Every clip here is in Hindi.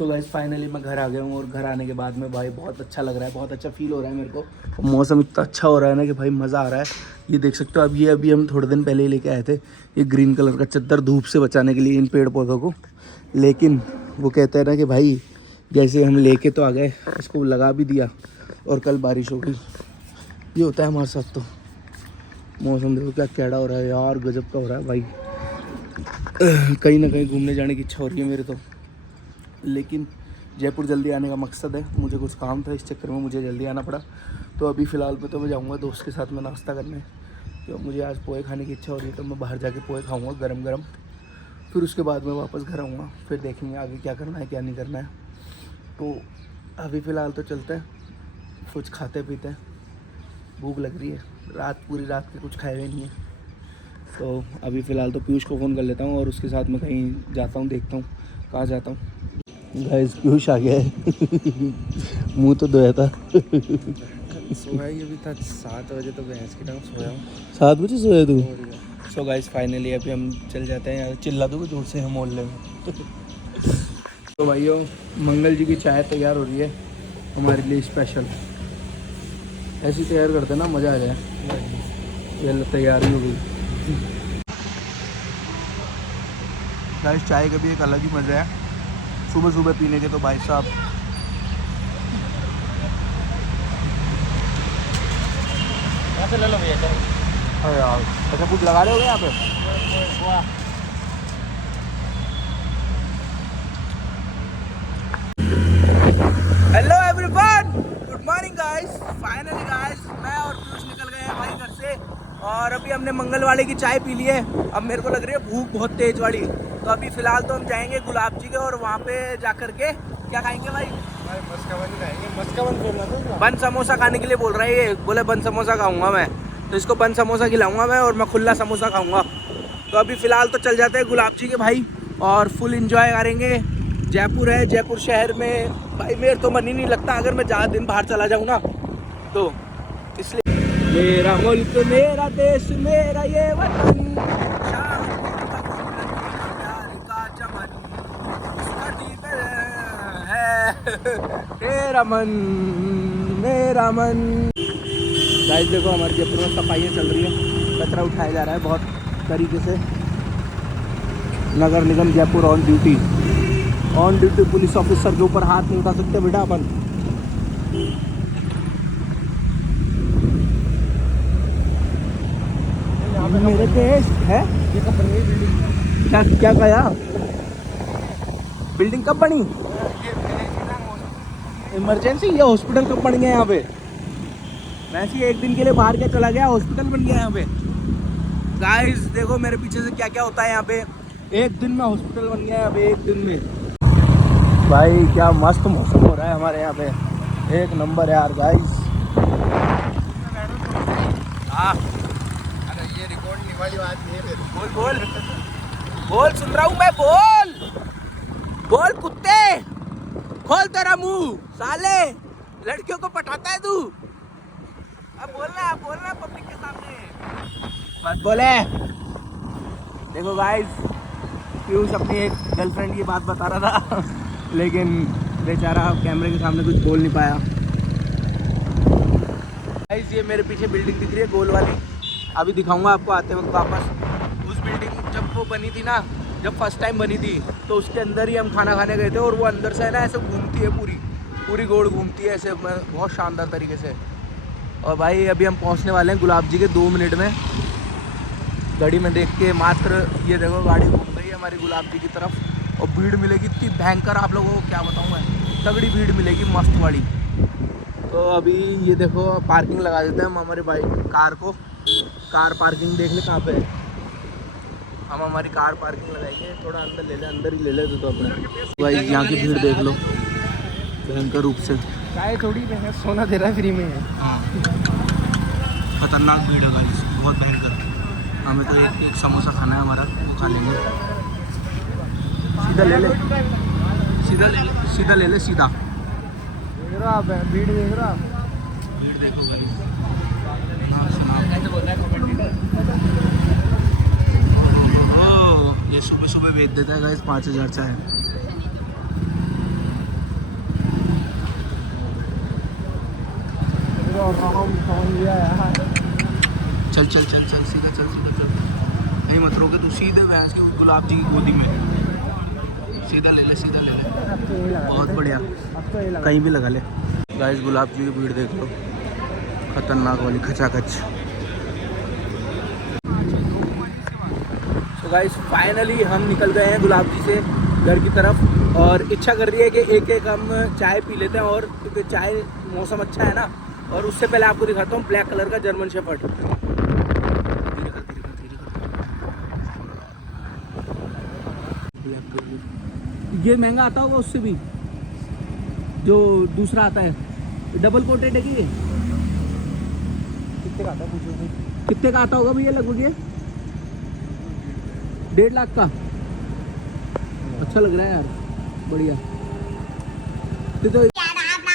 तो गाइस फाइनली मैं घर आ गया हूँ और घर आने के बाद में भाई बहुत अच्छा लग रहा है, बहुत अच्छा फील हो रहा है मेरे को। मौसम इतना अच्छा हो रहा है ना कि भाई मज़ा आ रहा है। ये देख सकते हो, अब ये अभी हम थोड़े दिन पहले ही लेके आए थे ये ग्रीन कलर का चद्दर धूप से बचाने के लिए इन पेड़ पौधों को। लेकिन वो कहते हैं ना कि भाई जैसे हम लेके तो आ गए, इसको लगा भी दिया और कल बारिश हो गई। ये होता है हमारे साथ। तो मौसम देखो क्या कैड़ा हो रहा है यार, गजब का हो रहा है भाई। कहीं ना कहीं घूमने जाने की इच्छा हो रही है मेरे तो, लेकिन जयपुर जल्दी आने का मकसद है। मुझे कुछ काम था, इस चक्कर में मुझे जल्दी आना पड़ा। तो अभी फ़िलहाल पे तो मैं जाऊंगा दोस्त के साथ में नाश्ता करने, तो मुझे आज पोहे खाने की इच्छा हो रही है। तो मैं बाहर जाके पोहे खाऊंगा गरम गरम, फिर उसके बाद में वापस घर आऊँगा। फिर देखेंगे आगे क्या करना है क्या नहीं करना है। तो अभी फ़िलहाल तो चलते हैं, कुछ खाते पीते हैं, भूख लग रही है। पूरी रात के कुछ खाए हुए नहीं है। तो अभी फ़िलहाल तो पीयूष को फ़ोन कर लेता हूँ और उसके साथ में कहीं जाता हूँ, देखता हूँ कहाँ जाता हूँ। गाइस पीयूष आ गया है। मुंह तो धोया था। सोया ही अभी तक 7 बजे तो भैंस की टाइम सोया हूँ। 7 बजे सोया तू? सो गाइस फाइनली अभी हम चल जाते हैं। यार चिल्ला दूँ दूर से हम मोहल्ले में। तो भाइयों मंगल जी की चाय तैयार हो रही है हमारे लिए स्पेशल। ऐसी तैयार करते ना मज़ा आ जाए। ये तैयार ही हो गई। गाइस चाय का भी एक अलग ही मज़ा है सुबह सुबह पीने के। तो भाई साहब यहाँ से ले लो भैया चाय। अरे यार अच्छा कुछ लगा रहे हो यहाँ पे? Hello everyone, good morning guys. Finally guys मैं और पीयूष निकल गए हैं भाई घर से और अभी हमने मंगल वाले की चाय पी ली है। अब मेरे को लग रही है भूख बहुत तेज वाली। तो अभी फ़िलहाल तो हम जाएंगे गुलाब जी के और वहाँ पे जा कर के क्या खाएंगे भाई? मस्का बन खाएंगे। मस्का बन बोल रहा था। बन समोसा खाने के लिए बोल रहा है ये। बोले बन समोसा खाऊंगा मैं, तो इसको बन समोसा खिलाऊंगा मैं और मैं खुला समोसा खाऊंगा। तो अभी फ़िलहाल तो चल जाते हैं गुलाब जी के भाई और फुल इंजॉय करेंगे। जयपुर है, जयपुर शहर में भाई मेरे तो मन ही नहीं लगता अगर मैं ज़्यादा दिन बाहर चला जाऊँ ना। तो इसलिए मेरा मुल्क मेरा देश मेरा ये वतन का चमन है तेरा मन मेरा मन। गाइस देखो हमारे जयपुर में सफाइयाँ चल रही है, कचरा उठाया जा रहा है बहुत तरीके से। Nagar Nigam Jaipur on duty police officer के ऊपर हाथ नहीं उठा सकते बेटा अपन। मेरे देश है ये कब बन गई बिल्डिंग? क्या क्या कहा? बिल्डिंग कब बनी? इमरजेंसी या हॉस्पिटल कब बन गया यहाँ पे? वैसे ही एक दिन के लिए बाहर क्या चला गया, हॉस्पिटल बन गया यहाँ पे। गाइस देखो मेरे पीछे से क्या क्या होता है यहाँ पे। एक दिन में हॉस्पिटल बन गया यहाँ पे, एक दिन में। भाई क्या मस्त मौसम हो रहा है हमारे यहाँ पे, एक नंबर यार गाइस। हाँ अरे ये रिकॉर्ड नहीं वाली बात नहीं है। बोल बोल बोल, सुन रहा हूँ मैं। बोल बोल कुत्ते, खोल तेरा मुंह साले, लड़कियों को पटाता है तू। अब बोलना पब्लिक के सामने मत बोले। देखो गाइस पीयूष अपनी एक गर्लफ्रेंड की बात बता रहा था लेकिन बेचारा कैमरे के सामने कुछ बोल नहीं पाया। गाइस ये मेरे पीछे बिल्डिंग दिख रही है गोल वाली, अभी दिखाऊंगा आपको आते वक्त वापस। उस बिल्डिंग जब वो बनी थी ना, जब फर्स्ट टाइम बनी थी तो उसके अंदर ही हम खाना खाने गए थे और वो अंदर से है ना ऐसे घूमती है, पूरी गोल घूमती है ऐसे बहुत शानदार तरीके से। और भाई अभी हम पहुंचने वाले हैं गुलाब जी के 2 मिनट में। गाड़ी में देख के मात्र ये देखो गाड़ी घूम गई है हमारी गुलाब जी की तरफ और भीड़ मिलेगी इतनी भयंकर, आप लोगों को क्या बताऊँ मैं, तगड़ी भीड़ मिलेगी मस्त वाली। तो अभी ये देखो पार्किंग लगा देते हैं हम हमारी कार पार्किंग देख ले कहाँ पे है। हम हमारी कार पार्किंग लगाएंगे, थोड़ा अंदर ले ले, अंदर ही ले ले तो अपने। भाई यहाँ की भीड़ देख लो भयंकर रूप से। चाय थोड़ी है, सोना दे रहा है फ्री में है। हाँ खतरनाक भीड़ है गाइस, बहुत भयंकर। हमें तो एक समोसा खाना है हमारा, वो खा लेंगे। सीधा ले ले सीधा। देख रहा आप भीड़ देख रहा? भीड़ देखो गाइस। ये सुबह सुबह बेच देता है गाइस 5000 चाय। चल चल चल सीधा चल नहीं मत रोके तू, सीधे भैंस के गुलाब जी की गोदी में सीधा ले ले बहुत बढ़िया, कहीं भी लगा ले। गाइस गुलाब जी की भीड़ देख लो, खतरनाक वाली खचाखच। तो गाइस फाइनली हम निकल गए हैं गुलाब जी से घर की तरफ, और इच्छा कर रही है कि एक हम चाय पी लेते हैं, और क्योंकि चाय मौसम अच्छा है ना। और उससे पहले आपको दिखाता हूँ ब्लैक कलर का जर्मन शेफर्ड। ये महंगा आता होगा उससे भी, जो दूसरा आता है डबल कोटेड है कि ये कितने का आता है पूछो, कितने का आता होगा भैया लगभग? ये 1.5 लाख का। अच्छा लग रहा है यार, बढ़िया। तो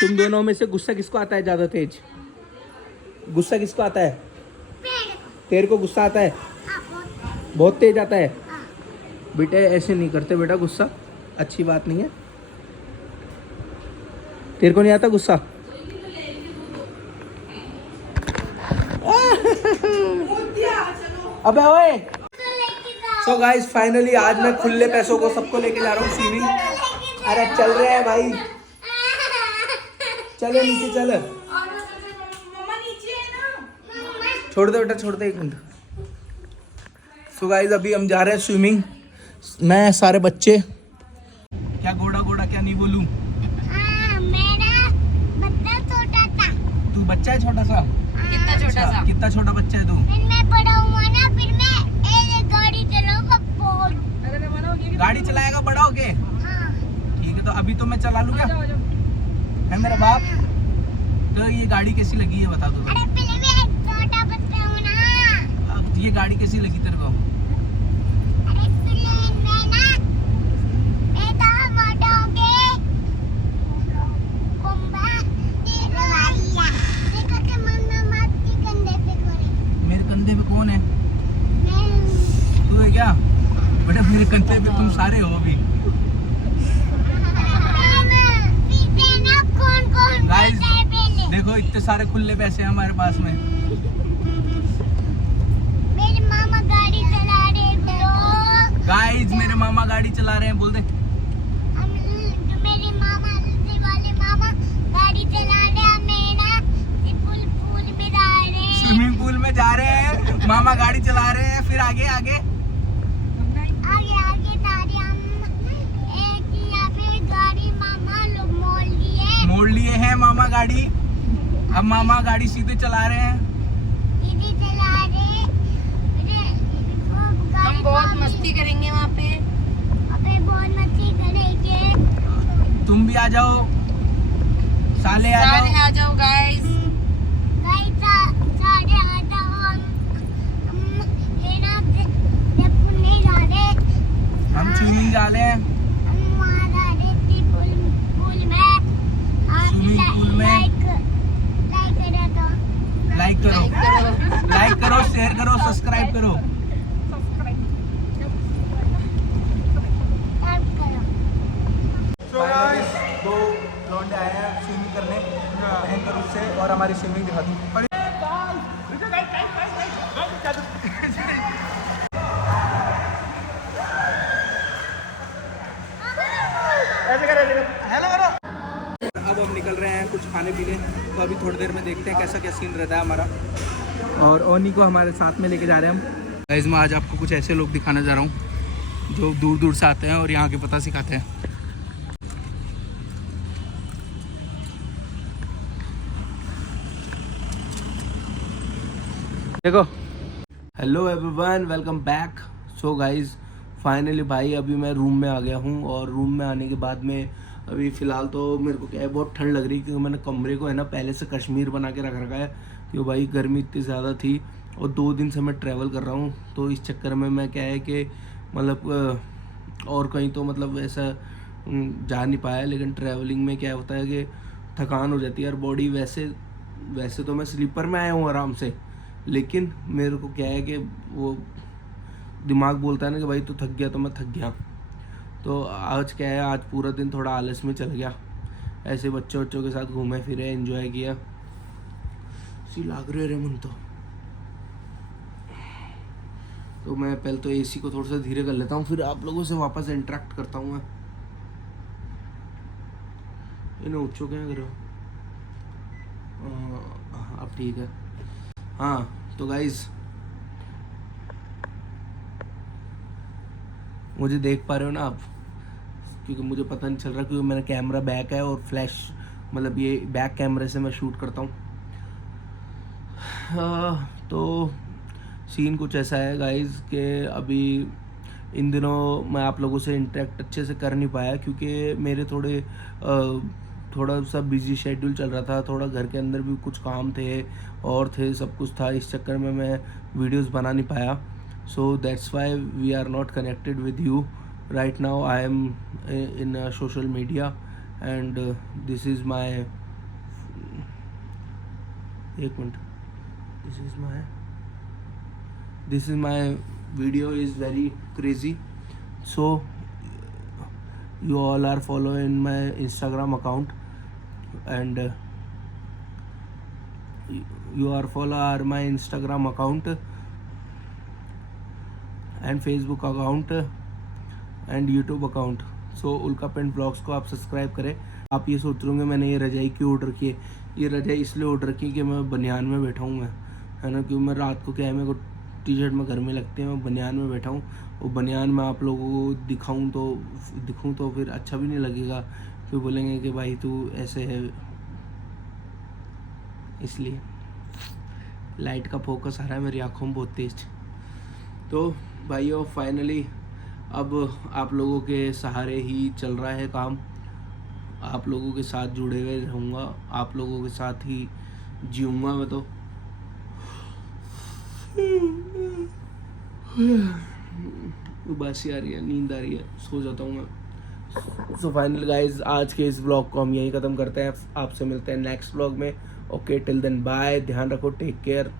तुम दोनों में से गुस्सा किसको आता है ज्यादा तेज? गुस्सा किसको आता है? तेरे को गुस्सा आता है? बहुत तेज आता है। बेटे ऐसे नहीं करते बेटा, गुस्सा अच्छी बात नहीं है। तेरे को नहीं आता गुस्सा? अबे ओए। सो गाइस फाइनली आज मैं खुले पैसों को सबको लेके जा रहा हूँ स्विमिंग। अरे चल रहे हैं भाई, चले नीचे चल। छोड़ दे बेटा, छोड़ दे 1 मिनट। सो गाइस अभी हम जा रहे हैं स्विमिंग, मैं सारे बच्चे। क्या गोड़ा गोड़ा क्या नहीं बोलूं? मेरा बच्चा छोटा था। तू बच्चा है छोटा सा? कितना छोटा सा? कितना छोटा बच्चा है तू? फिर मैं बड़ा हुआ ना, फिर मैं एक गाड़ी चलाऊंगा बहुत। गाड़ी चलाएगा बड़ा होके? हाँ। ठीक है, तो अभी तो मैं चला लूं क्या? है मेरा बाप। तो ये गाड़ी कैसी लगी है बता दो। अरे पहले भी एक छोटा बच्चा हूँ ना। अब ये गाड़ी कैसी लगी तेरे को? अरे प्लेन में ना बेटा मोटा हो गए कुंभा दीवारिया देखो के मम्मा माँ के कंधे पे करे। मेरे कंधे पे कौन है? मैं तू है क्या? बेटा मेरे कंधे पे तुम सारे हो अभी। पीछे ना कौन गाइस बैठा है पहले। देखो इतने सारे खुले पैसे हैं हमारे पास में। मेरे मामा गाड़ी चला रहे ब्रो। गाइस मेरे मामा गाड़ी चला रहे हैं, बोल दे। जो मेरे मामा वाले मामा गाड़ी चला रहे हैं, मेरा पूल में जा रहे हैं। स्विमिंग पूल में जा रहे हैं, मामा गाड़ी चला रहे हैं। फिर आगे आगे आगे तारी हम एक यहाँ पे गाड़ी मामा लोग मोड़ लिए हैं मामा गाड़ी। अब मामा गाड़ी सीधे चला रहे हैं। दीदी चला रहे। हम बहुत मस्ती करेंगे वहाँ पे। अबे बहुत मस्ती करेंगे। तुम भी आ जाओ, साले आ सारे जाओ। आ जाओ गाइस। साढ़े आता हम ये ना जब नहीं जा रहे, हम स्विमिंग जा रहे हैं। हम वहाँ जा रहे थे पूल में। आप स्विमिंग पूल में। लाइक करो तो लाइक करो, शेयर करो, सब्सक्राइब करो। तो गाइस 2 लौंडे आए हैं स्विमिंग करने भयंकर रूप से, और हमारी स्विमिंग दिखा दूं। अब हम निकल रहे हैं कुछ खाने पीने, तो अभी थोड़ी देर में देखते हैं कैसा क्या सीन रहता है हमारा। और ओनी को हमारे साथ में लेके जा रहे हैं हम। गाइस मैं आज आपको कुछ ऐसे लोग दिखाने जा रहा हूँ जो दूर दूर से आते हैं और यहाँ के पता सिखाते हैं। देखो, hello everyone, welcome back. So guys finally भाई अभी मैं रूम में आ गया हूँ, और रूम में आने के बाद में अभी फ़िलहाल तो मेरे को क्या है, बहुत ठंड लग रही है, क्योंकि मैंने कमरे को है ना पहले से कश्मीर बना के रख रखा है, क्योंकि भाई गर्मी इतनी ज़्यादा थी, और 2 दिन से मैं ट्रैवल कर रहा हूँ, तो इस चक्कर में मैं क्या है कि मतलब और कहीं तो मतलब ऐसा जा नहीं पाया। लेकिन ट्रैवलिंग में क्या होता है कि थकान हो जाती है, और बॉडी वैसे तो मैं स्लीपर में आया हूँ आराम से, लेकिन मेरे को क्या है कि वो दिमाग बोलता है ना कि भाई तू थक गया, तो मैं थक गया। तो आज क्या है, आज पूरा दिन थोड़ा आलस में चल गया, ऐसे बच्चों के साथ घूमे फिरे, एंजॉय किया। सी लाग रहे रे मन तो तो मैं पहले तो एसी को थोड़ा सा धीरे कर लेता हूँ, फिर आप लोगों से वापस इंटरेक्ट करता हूँ मैं। इन्हें उच्चो क्या करो, अब ठीक है। हाँ तो गाइज मुझे देख पा रहे हो ना आप, क्योंकि मुझे पता नहीं चल रहा क्योंकि मेरा कैमरा बैक है और फ्लैश मतलब ये बैक कैमरे से मैं शूट करता हूँ। तो सीन कुछ ऐसा है गाइज कि अभी इन दिनों मैं आप लोगों से इंटरेक्ट अच्छे से कर नहीं पाया क्योंकि मेरे थोड़ा सा बिजी शेड्यूल चल रहा था, थोड़ा घर के अंदर भी कुछ काम थे और थे, सब कुछ था, इस चक्कर में मैं वीडियोस बना नहीं पाया। So that's why we are not connected with you right now. I am in social media and this is my, एक minute, this is my video is very crazy, so you all are following my Instagram account and you are follow my Instagram account and Facebook account and YouTube account। सो उल्का पेंट ब्लॉग्स को आप सब्सक्राइब करें। आप ये सोच रहे होंगे मैंने ये रजाई क्यों ऑर्डर की है, ये रजाई इसलिए ऑर्डर की कि मैं बनियान में बैठा हूँ मैं, है ना, क्योंकि मैं रात को क्या है मेरे को टी शर्ट में गर्मी लगती है, मैं बनियान में बैठा हूँ और बनियान में आप लोगों को दिखूँ तो फिर अच्छा भी नहीं लगेगा, फिर बोलेंगे कि भाई तू ऐसे है, इसलिए लाइट का फोकस आ रहा है मेरी आँखों में बहुत तेज। तो भाइयों फाइनली अब आप लोगों के सहारे ही चल रहा है काम, आप लोगों के साथ जुड़े हुए रहूँगा, आप लोगों के साथ ही जीऊँगा मैं। तो उबासी आ रही है, नींद आ रही है, सो जाता हूँ मैं। सो फाइनल गाइज आज के इस ब्लॉग को हम यहीं ख़त्म करते हैं, आपसे मिलते हैं नेक्स्ट ब्लॉग में। ओके टिल देन बाय, ध्यान रखो, टेक केयर।